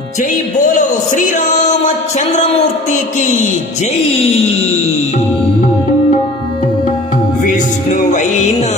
జై బోలో శ్రీరామ చంద్రమూర్తికి జై. విష్ణువైనా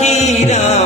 kiram